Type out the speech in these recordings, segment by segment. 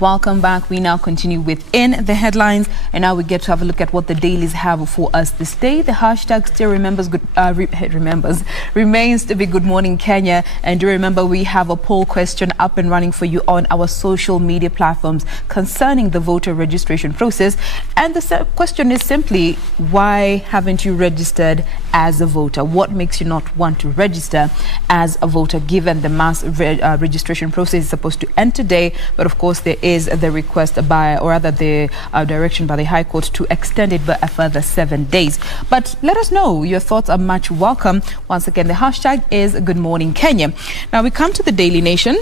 Welcome back. We now continue within the headlines, and now we get to have a look at what the dailies have for us this day. The hashtag still remains to be Good Morning Kenya, and do remember we have a poll question up and running for you on our social media platforms concerning the voter registration process. And the question is simply, why haven't you registered as a voter? What makes you not want to register as a voter, given the mass registration process is supposed to end today? But of course, there is the request by, or rather the direction by the High Court to extend it by a further 7 days. But let us know. Your thoughts are much welcome. Once again, the hashtag is Good Morning Kenya. Now we come to the Daily Nation.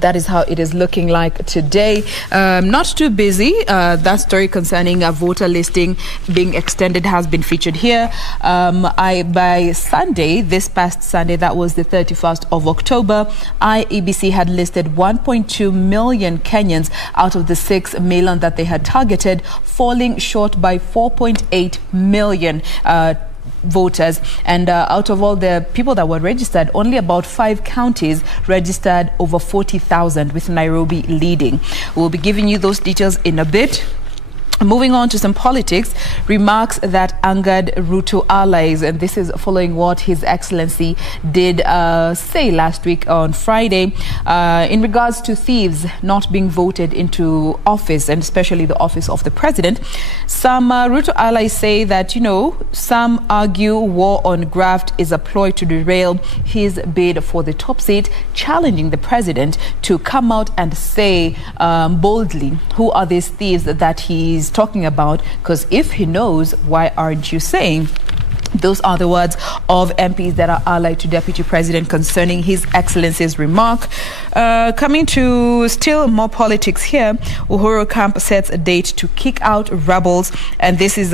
That is how it is looking like today. Not too busy. That story concerning a voter listing being extended has been featured here. By Sunday, this past Sunday, that was the 31st of October, IEBC had listed 1.2 million Kenyans out of the 6 million that they had targeted, falling short by 4.8 million voters. And out of all the people that were registered, only about 5 counties registered over 40,000, with Nairobi leading. We'll be giving you those details in a bit. Moving on to some politics, remarks that angered Ruto allies, and this is following what His Excellency did say last week on Friday in regards to thieves not being voted into office, and especially the office of the president. Some Ruto allies say that, some argue war on graft is a ploy to derail his bid for the top seat, challenging the president to come out and say boldly who are these thieves that he's talking about, because if he knows, why aren't you saying? Those are the words of MPs that are allied to Deputy President concerning His Excellency's remark. Coming to still more politics here, Uhuru camp sets a date to kick out rebels, and this is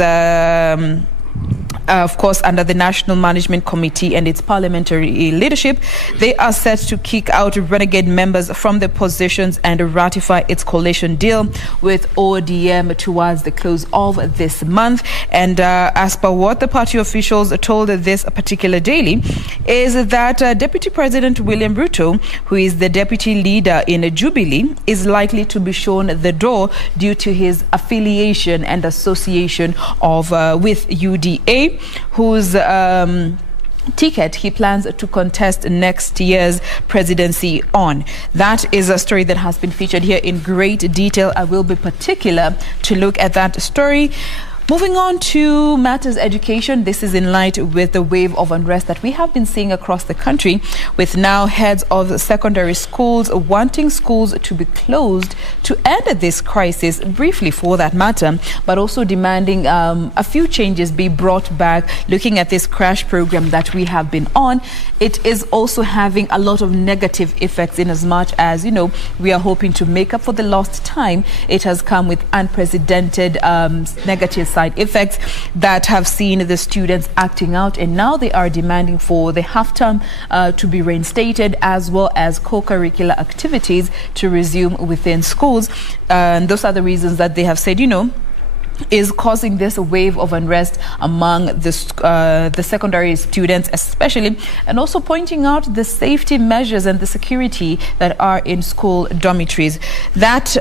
of course, under the National Management Committee and its parliamentary leadership. They are set to kick out renegade members from their positions and ratify its coalition deal with ODM towards the close of this month. And as per what the party officials told this particular daily, is that Deputy President William Ruto, who is the deputy leader in Jubilee, is likely to be shown the door due to his affiliation and association of with UDA, whose ticket he plans to contest next year's presidency on. That is a story that has been featured here in great detail. I will be particular to look at that story. Moving on to matters education, this is in light with the wave of unrest that we have been seeing across the country, with now heads of secondary schools wanting schools to be closed to end this crisis, briefly for that matter, but also demanding a few changes be brought back. Looking at this crash program that we have been on, it is also having a lot of negative effects, in as much as, we are hoping to make up for the lost time. It has come with unprecedented negative side effects that have seen the students acting out, and now they are demanding for the half term to be reinstated, as well as co-curricular activities to resume within schools. And those are the reasons that they have said, is causing this wave of unrest among the secondary students especially, and also pointing out the safety measures and the security that are in school dormitories. That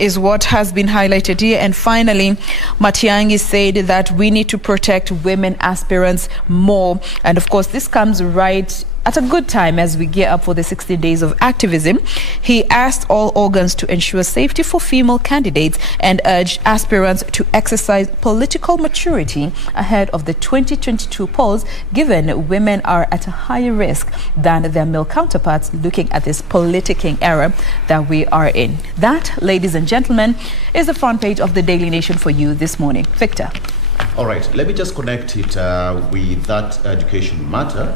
is what has been highlighted here. And finally, Matiang'i said that we need to protect women aspirants more, and of course this comes right at a good time as we gear up for the 16 days of activism. He asked all organs to ensure safety for female candidates and urged aspirants to exercise political maturity ahead of the 2022 polls, given women are at a higher risk than their male counterparts, looking at this politicking era that we are in. That, ladies and gentlemen, is the front page of the Daily Nation for you this morning. Victor. All right, let me just connect it with that education matter.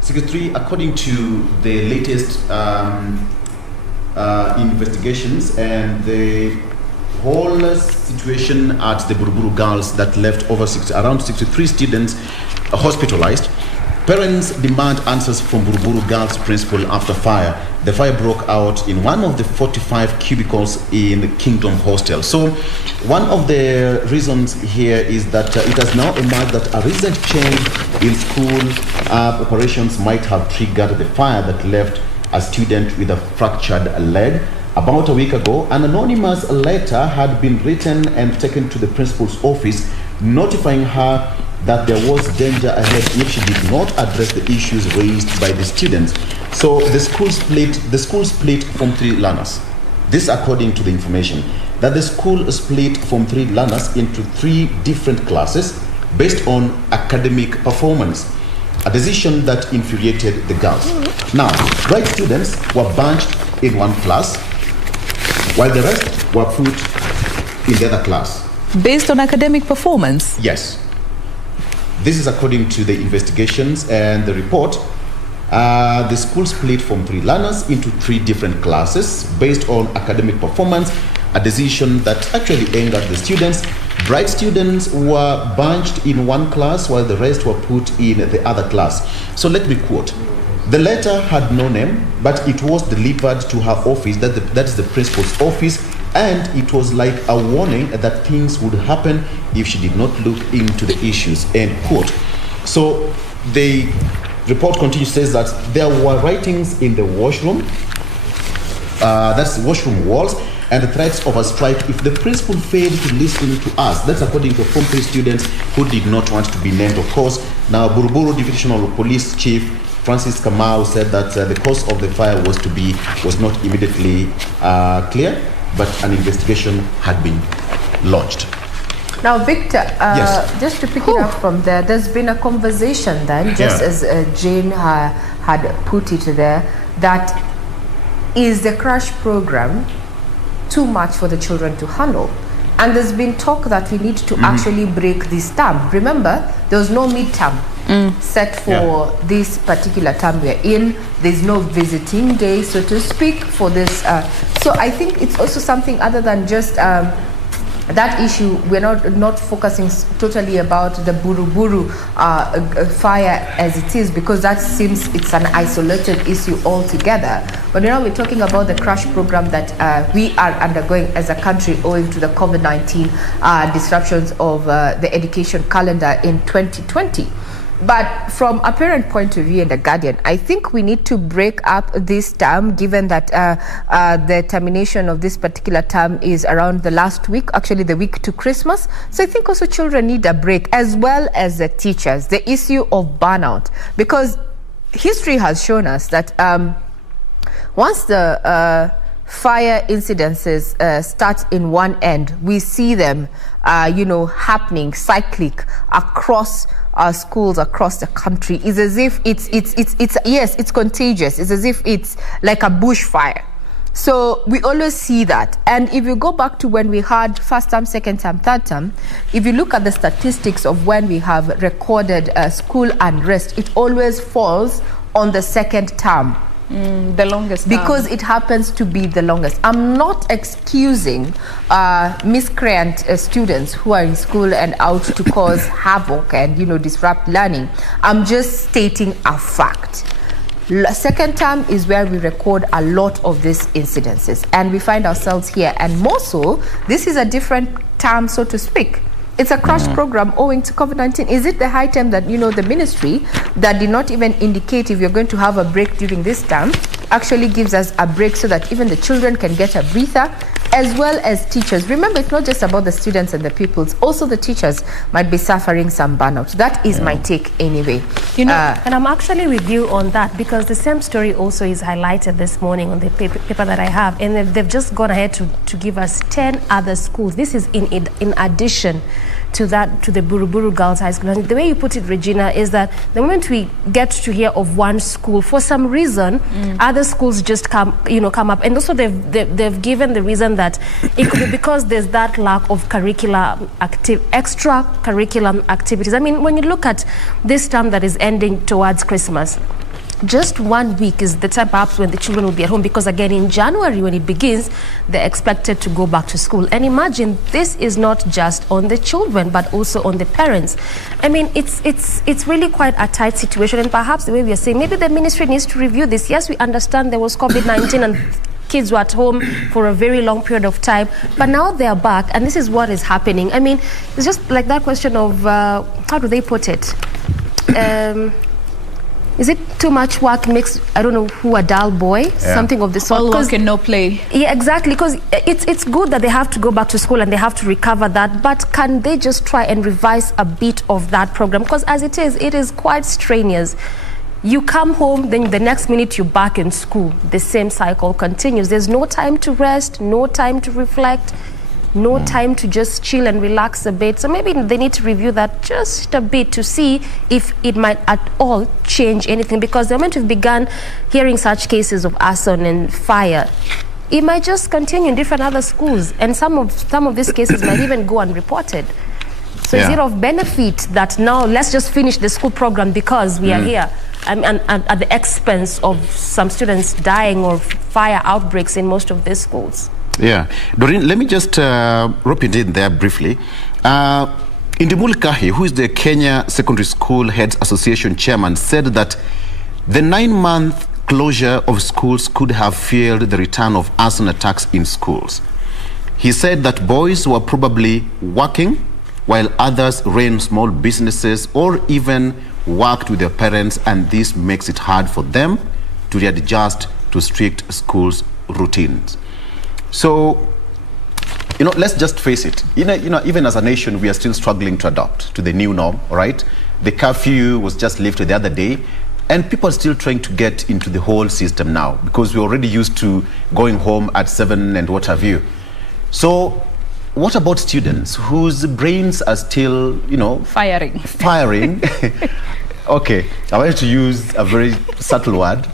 Secretary, according to the latest investigations and the whole situation at the Buruburu Girls that left around 63 students hospitalized, parents demand answers from Buruburu Girls principal after fire. The fire broke out in one of the 45 cubicles in the Kingdom Hostel. So one of the reasons here is that it has now emerged that a recent change in school operations might have triggered the fire that left a student with a fractured leg. About a week ago, an anonymous letter had been written and taken to the principal's office, notifying her that there was danger ahead if she did not address the issues raised by the students. So the school split Form 3 learners. This according to the information, that the school split Form 3 learners into 3 different classes based on academic performance, a decision that infuriated the girls. Now, bright students were bunched in one class, while the rest were put in the other class. Based on academic performance? Yes. This is according to the investigations and the report. The school split Form 3 learners into 3 different classes based on academic performance, a decision that actually angered the students. Bright students were bunched in one class while the rest were put in the other class. So let me quote. The letter had no name, but it was delivered to her office, that is the principal's office, and it was like a warning that things would happen if she did not look into the issues, end quote. So the report continues, says that there were writings in the washroom, that's the washroom walls, and the threats of a strike if the principal failed to listen to us. That's according to Form 3 students who did not want to be named, of course. Now, Buruburu Divisional Police Chief Francis Kamau said that the cause of the fire was not immediately clear, but an investigation had been launched. Now, Victor, yes. Just to pick it up from there, there's been a conversation then, just as Jane had put it there, that is the crash program too much for the children to handle? And there's been talk that we need to actually break this term. Remember, there was no midterm set for this particular term we're in. There's no visiting day, so to speak, for this. So I think it's also something other than just that issue. We're not focusing totally about the Buruburu fire as it is, because that seems it's an isolated issue altogether. But now we're talking about the crash program that we are undergoing as a country owing to the COVID-19 disruptions of the education calendar in 2020. But from a parent point of view and a guardian, I think we need to break up this term, given that the termination of this particular term is around the last week, actually the week to Christmas. So I think also children need a break, as well as the teachers. The issue of burnout, because history has shown us that once the fire incidences start in one end, we see them, happening cyclic across schools across the country. It's as if it's contagious. It's as if it's like a bushfire. So we always see that. And if you go back to when we had first term, second term, third term, if you look at the statistics of when we have recorded school unrest, it always falls on the second term. The longest term. Because it happens to be the longest. I'm not excusing miscreant students who are in school and out to cause havoc and disrupt learning. I'm just stating a fact. Second term is where we record a lot of these incidences, and we find ourselves here. And more so, this is a different term, so to speak. It's a crash program owing to COVID-19. Is it the high time that, the ministry that did not even indicate if you're going to have a break during this term actually gives us a break so that even the children can get a breather, as well as teachers? Remember, it's not just about the students and the pupils. Also, the teachers might be suffering some burnout. That is my take anyway. And I'm actually with you on that, because the same story also is highlighted this morning on the paper that I have. And they've just gone ahead to give us 10 other schools. This is in addition to the Buruburu Girls High School. And the way you put it, Regina, is that the moment we get to hear of one school, for some reason, other schools just come up. And also they've given the reason that it could be because there's that lack of extra curriculum activities. I mean, when you look at this term that is ending towards Christmas, just 1 week is the time perhaps when the children will be at home, because again in January when it begins, they're expected to go back to school. And imagine, this is not just on the children but also on the parents. I mean, it's really quite a tight situation, and perhaps the way we are saying, maybe the ministry needs to review this. Yes, we understand there was COVID-19 and kids were at home for a very long period of time, but now they are back and this is what is happening. I mean, it's just like that question of how do they put it? Is it too much work makes, I don't know who, a dull boy? Something of the sort. All work and no play. Yeah, exactly. Because it's good that they have to go back to school and they have to recover that. But can they just try and revise a bit of that program? Because as it is quite strenuous. You come home, then the next minute you're back in school. The same cycle continues. There's no time to rest, no time to reflect, no time to just chill and relax a bit. So maybe they need to review that just a bit to see if it might at all change anything, because the moment we've begun hearing such cases of arson and fire, it might just continue in different other schools, and some of these cases might even go unreported. So is it of benefit that now let's just finish the school program because we are here, and at the expense of some students dying or fire outbreaks in most of these schools? Yeah. Doreen, let me just rope it in there briefly. Indimuli Kahi, who is the Kenya Secondary School Heads Association chairman, said that the 9-month closure of schools could have fueled the return of arson attacks in schools. He said that boys were probably working while others ran small businesses or even worked with their parents, and this makes it hard for them to readjust to strict schools routines. So, let's just face it. Even as a nation, we are still struggling to adapt to the new norm, all right? The curfew was just lifted the other day, and people are still trying to get into the whole system now because we're already used to going home at 7 and what have you. So, what about students whose brains are still, Firing. Okay, I wanted to use a very subtle word,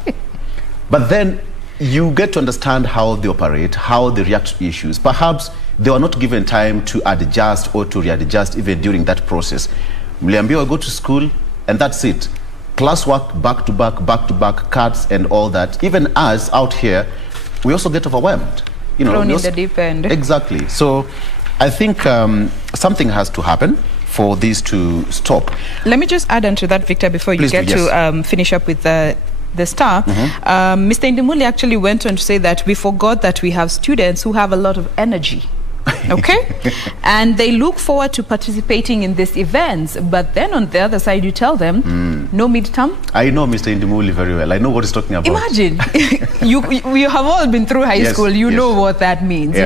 but then you get to understand how they operate, how they react to issues. Perhaps they were not given time to adjust or to readjust even during that process. Mliambiwa go to school and that's it. Classwork back to back, cuts and all that. Even us out here, we also get overwhelmed. Thrown in the deep end. Exactly. So I think something has to happen for this to stop. Let me just add on to that, Victor, before you get to finish up with the Star. Mr. Indimuli actually went on to say that we forgot that we have students who have a lot of energy. Okay? And they look forward to participating in these events. But then on the other side, you tell them, no midterm. I know Mr. Indimuli very well. I know what he's talking about. Imagine, you have all been through high school. You know what that means.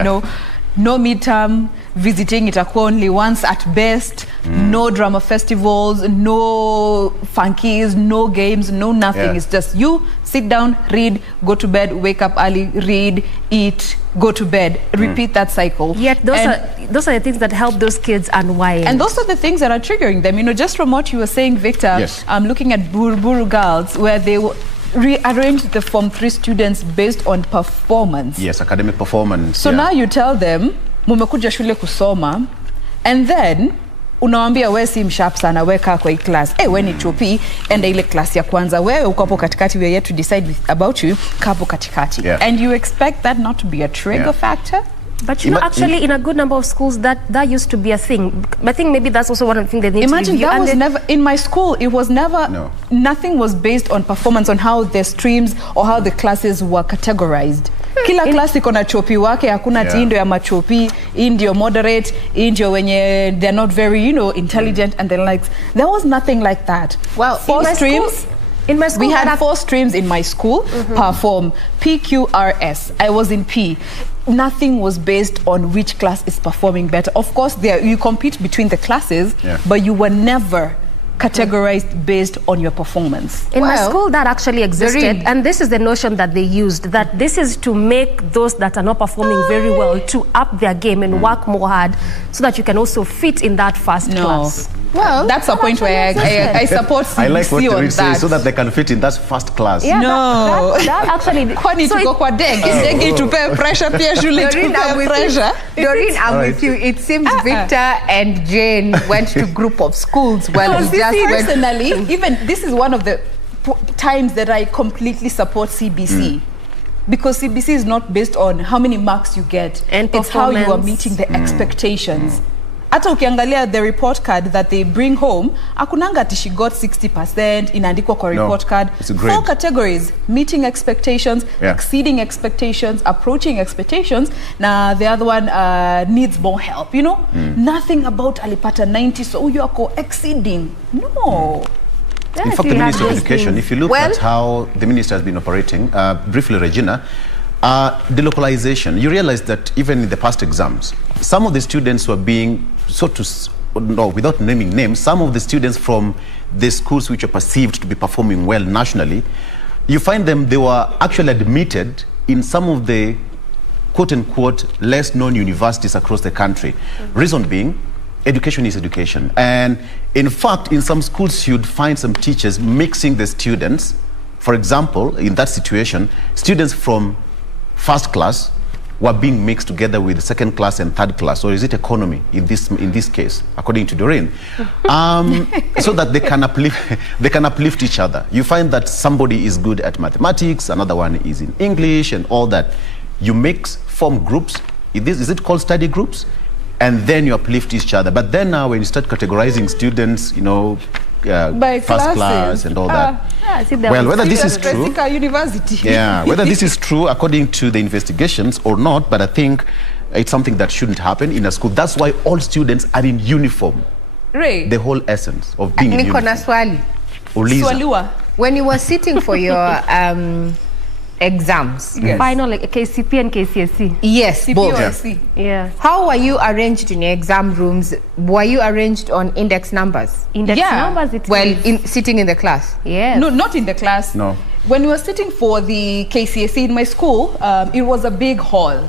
No midterm, visiting itakuwa only once at best, no drama festivals, no funkies, no games, no nothing. It's just you sit down, read, go to bed, wake up early, read, eat, go to bed, repeat that cycle. Yet those are the things that help those kids unwind. And those are the things that are triggering them. Just from what you were saying, Victor, I'm looking at Buruburu Girls, where they rearranged the Form 3 students based on performance. Yes, academic performance. So now you tell them, mumekuja shule kusoma, and then unawambia we si msharp sana, weka kwa hii class. We ni chopi, enda ile class ya kwanza. Wewe uko hapo katikati, we are yet to decide about you, kapo katikati. And you expect that not to be a trigger factor? But actually, in a good number of schools, that used to be a thing. I think maybe that's also one of the things they need to review. Imagine that was never, in my school, it was never, nothing was based on performance, on how the streams or how the classes were categorized. Kila class iko na chopi wake, hakuna tindo ya machopi, indio moderate, indio wenye they're not very, intelligent and the likes. There was nothing like that. Well, four streams. In my school, we had 4 streams in my school, perform, PQRS. I was in P. Nothing was based on which class is performing better. Of course, you compete between the classes, but you were never categorized based on your performance. In my school, that actually existed, and this is the notion that they used, that this is to make those that are not performing very well to up their game and work more hard so that you can also fit in that first class. Well, that's a point where I support CBC. I like what on you say, that. so that they can fit in that first class. Yeah, no. That actually... Kwani tuko kwa dege tupe pressure pia shule tupe pressure. Doreen, I'm with you. It seems Victor and Jane went to group of schools. Well, personally, even this is one of the times that I completely support CBC. Because CBC is not based on how many marks you get. And it's how you are meeting the expectations. Hata ukiangalia the report card that they bring home, akunanga ati she got 60%, inaandikwa kwa report card. 4 categories: meeting expectations, exceeding expectations, approaching expectations. Now the other one needs more help, Nothing about alipata 90, so you are exceeding. No. In fact, the Ministry of Education, if you look at how the minister has been operating, briefly, Regina, delocalization, you realize that even in the past exams, some of the students were being, without naming names, some of the students from the schools which are perceived to be performing well nationally, you find they were actually admitted in some of the quote-unquote less known universities across the country. Reason being, education is education. And in fact, in some schools, you'd find some teachers mixing the students. For example, in that situation, students from first class were being mixed together with second class and third class, or is it economy in this case, according to Doreen, so that they can uplift each other. You find that somebody is good at mathematics, another one is in English and all that. You form groups. Is it called study groups? And then you uplift each other. But then now when you start categorizing students, by first class and all that. Well, whether this is true, whether this is true according to the investigations or not, but I think it's something that shouldn't happen in a school. That's why all students are in uniform. Ray. The whole essence of being in uniform. When you were sitting for your exams, final, like KCP and KCSE. Yes, both. Yeah. How were you arranged in your exam rooms? Were you arranged on index numbers? Index numbers. Sitting in the class. Yes. No, not in the class. No. When we were sitting for the KCSE in my school, it was a big hall.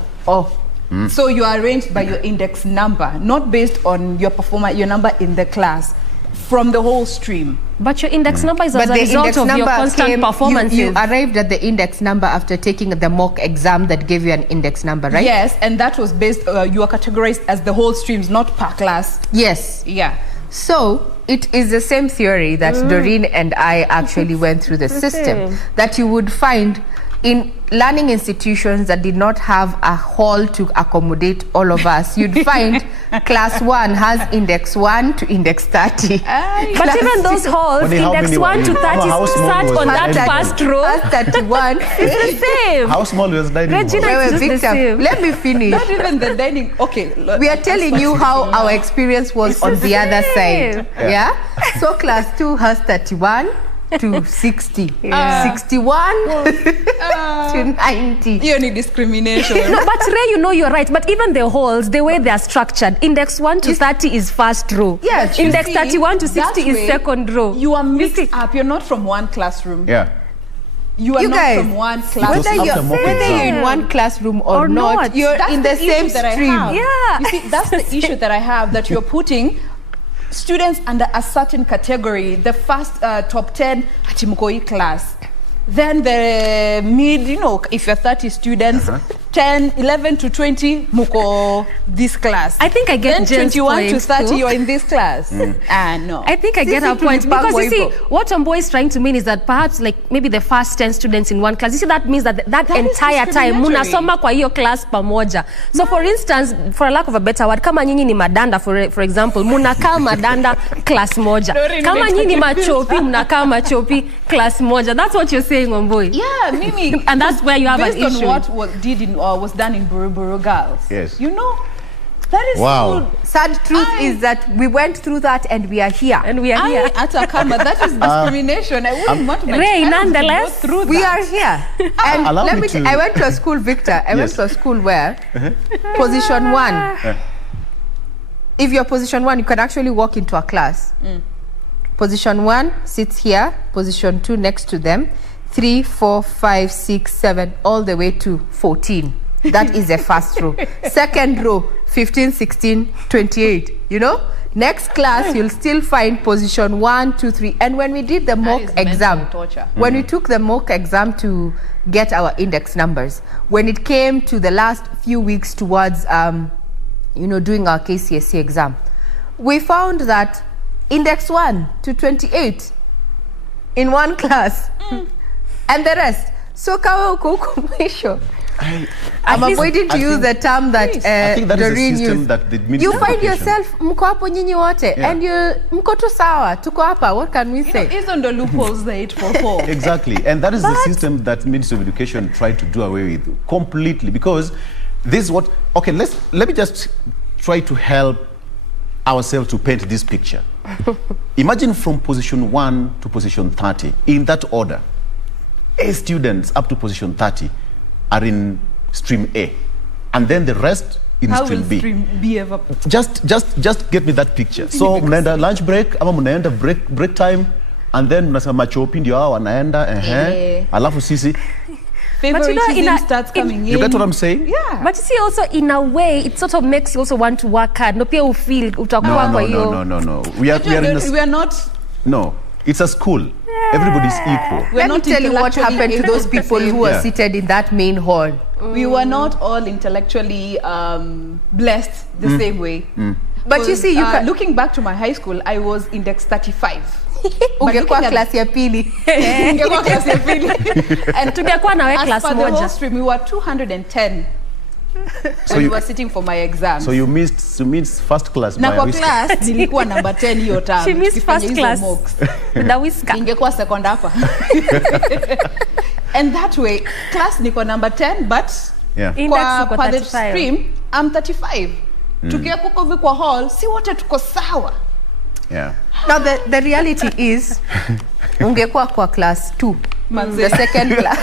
So you are arranged by your index number, not based on your number in the class, from the whole stream. But your index number is as a result of your constant performances. You arrived at the index number after taking the mock exam that gave you an index number, right? Yes, and that was based, you are categorized as the whole streams, not per class. Yes. Yeah. So it is the same theory that Doreen and I actually went through the system, that you would find in learning institutions that did not have a hall to accommodate all of us. You'd find class 1 has index 1 to index 30. But even those halls, index 1 to 30 start on that first row. 31. It's the same. How small was dining hall? Regina, it's just the same. Let me finish. Not even the dining. Okay. We are telling you how our experience was on the other side. Yeah? So class 2 has 31 to 60, 61 to 90. You need discrimination. No, but Ray, you're right. But even the halls, the way they are structured, index 1 to 30 is first row. Yes. Index 31 to 60 is second row. You are mixed up. You're not from one classroom. Yeah. You are not from one classroom. Whether you're in one classroom or not, you're in the same stream. Yeah. You see, that's the issue that I have, that you're putting students under a certain category. The first top 10 Hatimkoi class, then the mid, if you're 30 students, 10, 11 to 20 muko this class. I think I get then Jane's 21 to 30 too. you're in this class. No. I think I get her point, because you see what Wambui is trying to mean is that perhaps like maybe the first 10 students in one class, you see, that means that entire time munasoma kwa hiyo class pamoja. So for instance, for a lack of a better word, kama nyinyi ni madanda for example, munakaa madanda class moja. Kama nyinyi ni machopi, munakaa machopi class moja. That's what you're saying, Wambui. Yeah, Mimi. And that's where you have an issue. Based on what was done in Buruburu Girls. Yes. That is wow. Sad truth is that we went through that and we are here. And we are here. Atakama, that is discrimination. I wouldn't want my Ray, child nonetheless, to go through we that. are here. And I went to a school, Victor. I went to a school where position 1, if you're position 1, you can actually walk into a class. Position 1 sits here, position 2 next to them, 3, 4, 5, 6, 7, all the way to 14. That is the first row. Second row, 15, 16, 28. Next class, you'll still find position 1, 2, 3. And when we did the mock exam, when we took the mock exam to get our index numbers, when it came to the last few weeks towards, doing our KCSE exam, we found that index 1 to 28 in one class. And the rest. So kawa uko mwisho. I'm avoiding to use the term that Doreen used. You find yourself mko hapo nyinyi wote and mko tu sawa, tuko hapa. What can we say? Hizo ndo loopholes the 844. Exactly, and that is the system that Ministry of Education tried to do away with completely, because this is what. Okay, let me just try to help ourselves to paint this picture. Imagine from position 1 to position 30, in that order, 8 students up to position 30 are in stream A, and then the rest in How stream will B. stream B ever? Just get me that picture. So mnaenda lunch break ama mnaenda break time, and then mnasema machopi ndio hao wanaenda alafu sisi Favoritism starts coming in. You get what I'm saying? Yeah. But you see, also in a way, it sort of makes you also want to work hard. No, pia ufeel utakuwa kwa hiyo. No. We are not. No, it's a school. Everybody's equal. Let me tell you what happened to those people who were seated in that main hall. We were not all intellectually blessed the same way. But you see, looking back to my high school, I was index 35. Ungekuwa class ya pili. Ungekuwa class ya pili. And tungekuwa nawe class moja. As per the whole stream, we were 210. So when you were sitting for my exams. So you missed first class. Na kwa class nilikuwa number 10 hiyo term. She missed first class. The whisker. Ningekuwa second hapa. And that way, class niko number 10, but kwa the stream, I'm 35. Tukia kuko kwa hall, si wote tuko sawa. Yeah. Now the reality is, ungekuwa kwa class 2. The second class.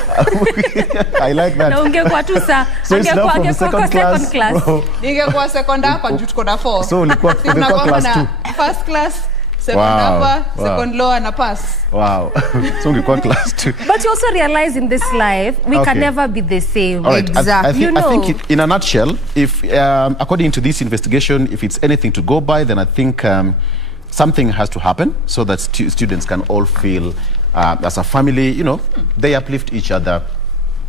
I like that. Na ungekuwa tu so it's now from the second class. Ningekuwa second hapa juu tuko na 4. So ulikuwa class 2. First class, second upper, second lower na pass. Wow. So ungekuwa class 2. But you also realize in this life, we can never be the same. All right. Exactly. I think in a nutshell, if according to this investigation, if it's anything to go by, then I think something has to happen so that students can all feel as a family, you know, they uplift each other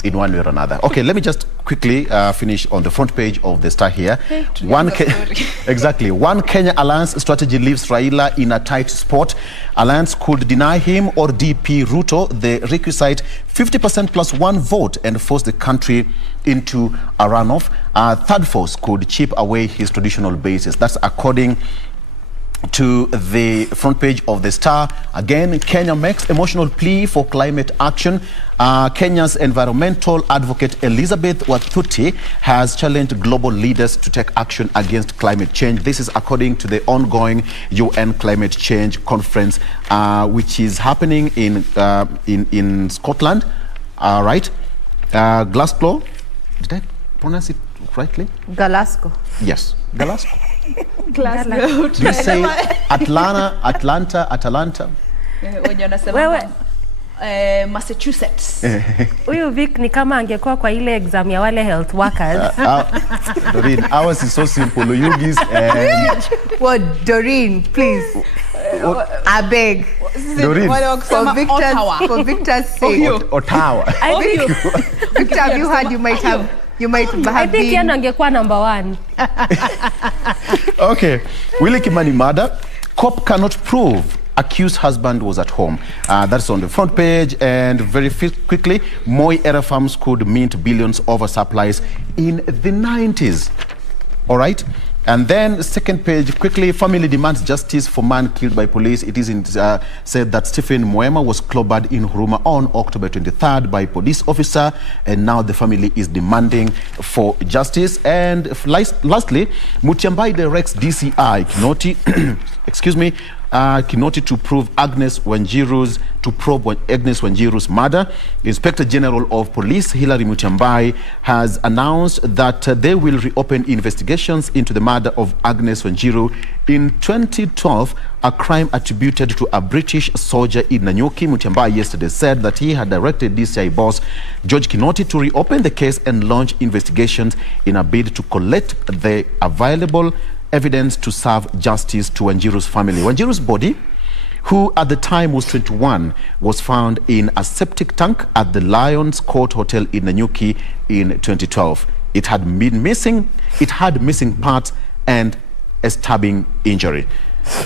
in one way or another. Okay, let me just quickly finish on the front page of the Star here. One Kenya Alliance strategy leaves Raila in a tight spot. Alliance could deny him or DP Ruto the requisite 50% plus 1 vote and force the country into a runoff. Third force could chip away his traditional bases. That's according to the front page of the Star. Again, Kenya makes emotional plea for climate action. Kenya's environmental advocate Elizabeth Wathuti has challenged global leaders to take action against climate change. This is according to the ongoing UN Climate Change Conference, which is happening in Scotland. Right? Glasgow. Did I pronounce it rightly? Glasgow. Yes, Glasgow. Glasgow. Do you say Atalanta? When you're nasema Massachusetts. Huyu Vic ni kama angekuwa kwa ile exam ya wale health workers. Doreen, ours is so simple. Yugis and... Well, Doreen, please. I beg. Doreen. For Victor's sake. Ottawa. I think Victor, have you heard you might have I think yeye angekuwa number 1. Okay. Willy Kimani murder. Cop cannot prove accused husband was at home. That's on the front page. And very quickly, Moi era farms could mint billions over supplies in the 90s. All right. And then second page, quickly, family demands justice for man killed by police. It is said that Stephen Moema was clobbered in Huruma on October 23rd by police officer, and now the family is demanding for justice. And lastly, Mutyambai directs DCI Kinoti, excuse me, Kinoti to probe Agnes Wanjiru's murder. Inspector General of Police Hilary Mutyambai has announced that they will reopen investigations into the murder of Agnes Wanjiru in 2012, a crime attributed to a British soldier in Nanyuki. Mutyambai yesterday said that he had directed DCI boss George Kinoti to reopen the case and launch investigations in a bid to collect the available evidence to serve justice to Wanjiru's family. Wanjiru's body, who at the time was 21, was found in a septic tank at the Lions Court Hotel in Nanyuki in 2012. It had missing parts and a stabbing injury.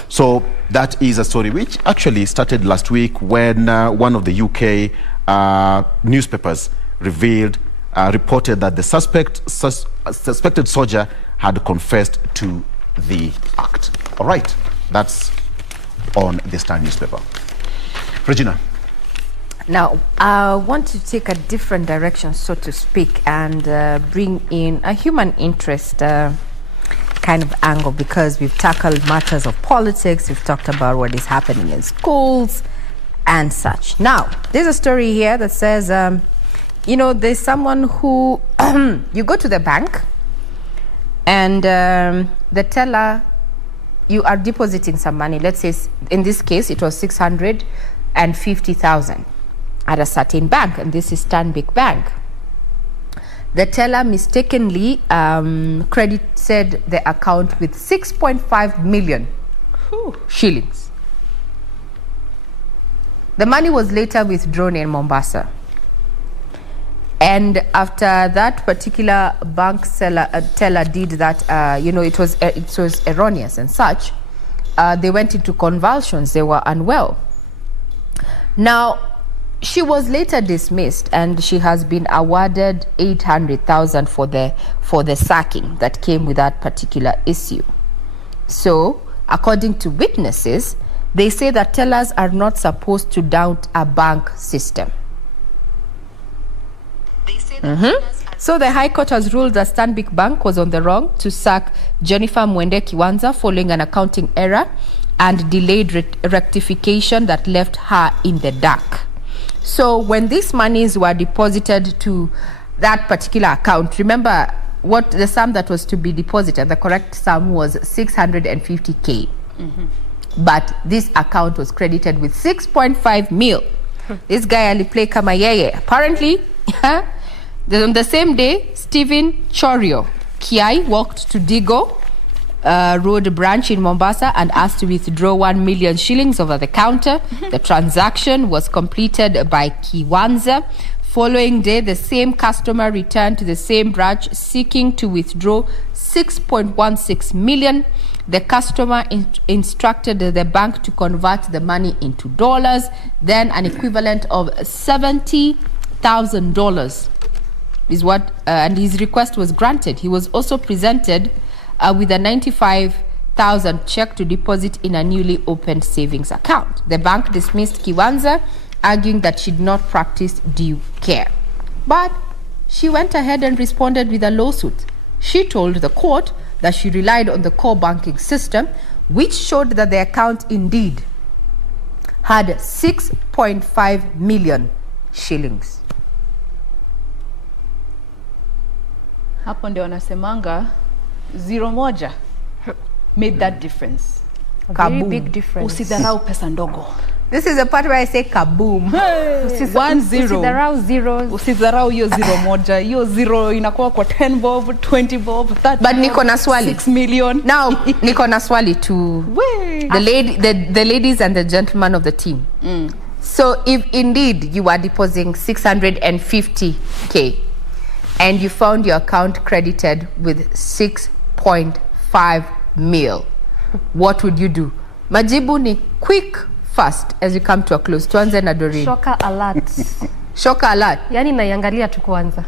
So that is a story which actually started last week when one of the UK newspapers reported that the suspected soldier had confessed to the act. All right, that's on the Star newspaper. Regina. Now, I want to take a different direction, so to speak, and bring in a human interest kind of angle because we've tackled matters of politics, we've talked about what is happening in schools and such. Now, there's a story here that says, you know, there's someone who, you go to the bank and the teller, you are depositing some money. Let's say, in this case, it was 650,000 at a certain bank, and this is Stanbic Bank. The teller mistakenly credited the account with 6.5 million shillings. The money was later withdrawn in Mombasa. And after that particular bank teller did that, you know, it was erroneous and such, they went into convulsions. They were unwell. Now, she was later dismissed, and she has been awarded 800,000 for the sacking that came with that particular issue. So, according to witnesses, they say that tellers are not supposed to doubt a bank system. So the High Court has ruled that Stanbic Bank was on the wrong to sack Jennifer Mwende Kiwanza following an accounting error and delayed rectification that left her in the dark. So when these monies were deposited to that particular account, remember what the sum that was to be deposited, the correct sum was 650K. But this account was credited with 6.5 mil. This guy aliplay kama yeye. Apparently, on the same day, Stephen Chorio Kiai walked to Digo Road branch in Mombasa and asked to withdraw 1 million shillings over the counter. The transaction was completed by Kiwanza. Following day, the same customer returned to the same branch seeking to withdraw 6.16 million. The customer instructed the bank to convert the money into dollars, then an equivalent of $70,000 is what, and his request was granted. He was also presented with a 95,000 check to deposit in a newly opened savings account. The bank dismissed Kiwanza, arguing that she did not practice due care. But she went ahead and responded with a lawsuit. She told the court that she relied on the core banking system, which showed that the account indeed had 6.5 million shillings. Hapo ndio wanasemanga 0.1 made that difference. A very big difference. Usidharau pesa ndogo. This is the part where I say kaboom. Hey, 1 0. Usidharau zeros. Usidharau hiyo 0.1. Hiyo 0 inakuwa kwa 10 bob, 20 bob, 30 But niko na swali. 6 million. Now, niko na swali to the ladies and the gentlemen of the team. So if indeed you are depositing 650K and you found your account credited with 6.5 mil, what would you do? Majibu ni quick, fast, as you come to a close. Tuanze na Doreen. Shocker alert. Shocker alert. Yani naiangalia tu kwanza.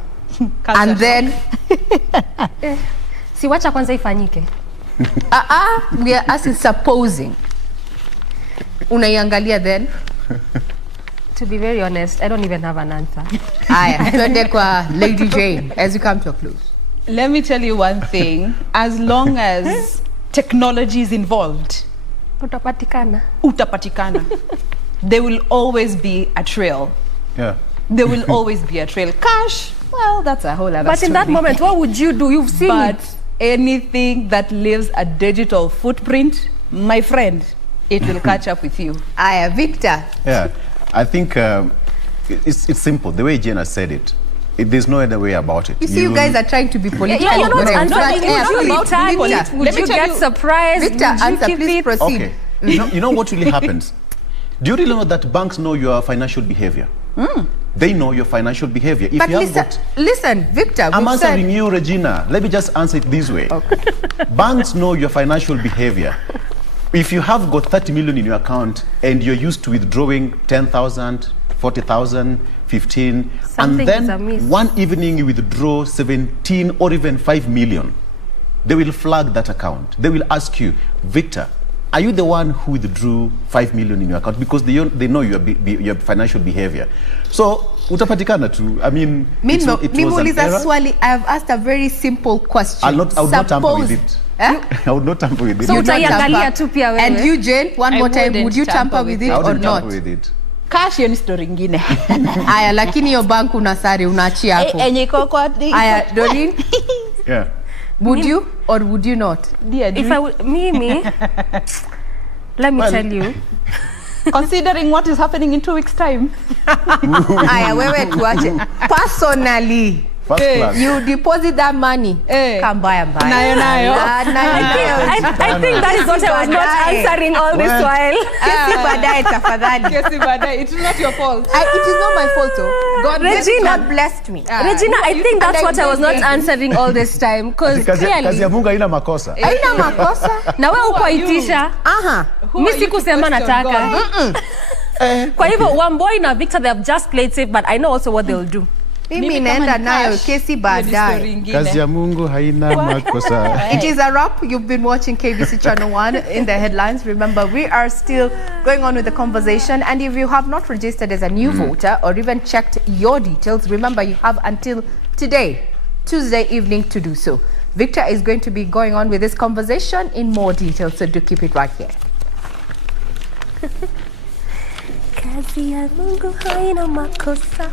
And then si wacha kwanza ifanyike. We are asking, supposing. Unaiangalia then? To be very honest, I don't even have an answer. Aya, tuende kwa Lady Jane as you come to a close. Let me tell you one thing. As long as technology is involved, Utapatikana. There will always be a trail. Yeah. There will always be a trail. Cash, well, that's a whole other But story. in that moment, what would you do? You've seen But it. anything that leaves a digital footprint, my friend, it will catch up with you. Aya, Victor. Yeah, I think it's simple. The way Jane has said it, there's no other way about it. You see, you guys are trying to be political. Yeah, you're not correct. answering. But, Would you return it? Victor, Would let me you tell get you- surprised? Victor, Would you answer, keep please it? proceed. Okay. You know what really happens? Do you really know that banks know your financial behavior? They know your financial behavior. If But you have listen, Victor, I'm we've said, answering you, Regina. Let me just answer it this way. Okay. Banks know your financial behavior. If you have got 30 million in your account and you're used to withdrawing 10,000, 40,000, 15, Something and is then amiss. one evening you withdraw 17 or even 5 million, they will flag that account. They will ask you, Victor, are you the one who withdrew 5 million in your account? Because they know your financial behavior. So, utapatikana tu. I mean, it was an error. swali, I have asked a very simple question. I will not tamper with it. Eh? I would not tamper with it. So You don't utaiangalia tamper. tu pia wewe. And you, Jane, one I more time, wouldn't would you tamper tamper with with it I or wouldn't not? tamper with it. Cash hiyo ni story ingine. Aya, lakini hiyo bank unasari unaachia hapo. Enye iko kwa Aya, Doreen, Yeah. would you or would you not? Dear, If I would, Mimi, let me tell you. considering what is happening in 2 weeks time. Aya, wewe tuache. Personally, First class. you deposit that money. Kambaya mbaya. Nayo. I think that is what I was not answering all this while. Kesi baadaye tafadhali. Kesi baadaye, it is not your fault. It is not my fault, oh. God blessed me. Regina, I think that's what I was not answering. answering all this time because Kazi ya clearly Mungu haina makosa. Haina makosa. na wewe uko are you? itisha. Aha. Mimi sikusema nataka. Kwa hivyo Wambui na Victor, they have just played safe, but I know also what they'll do. Mimi naenda nayo kesi baadaye. Kazi ya Mungu haina makosa. It is a wrap. You've been watching KBC Channel 1 in the headlines. Remember, we are still going on with the conversation. And if you have not registered as a new voter or even checked your details, remember you have until today, Tuesday evening, to do so. Victor is going to be going on with this conversation in more detail, so do keep it right here. Kazi ya Mungu haina makosa.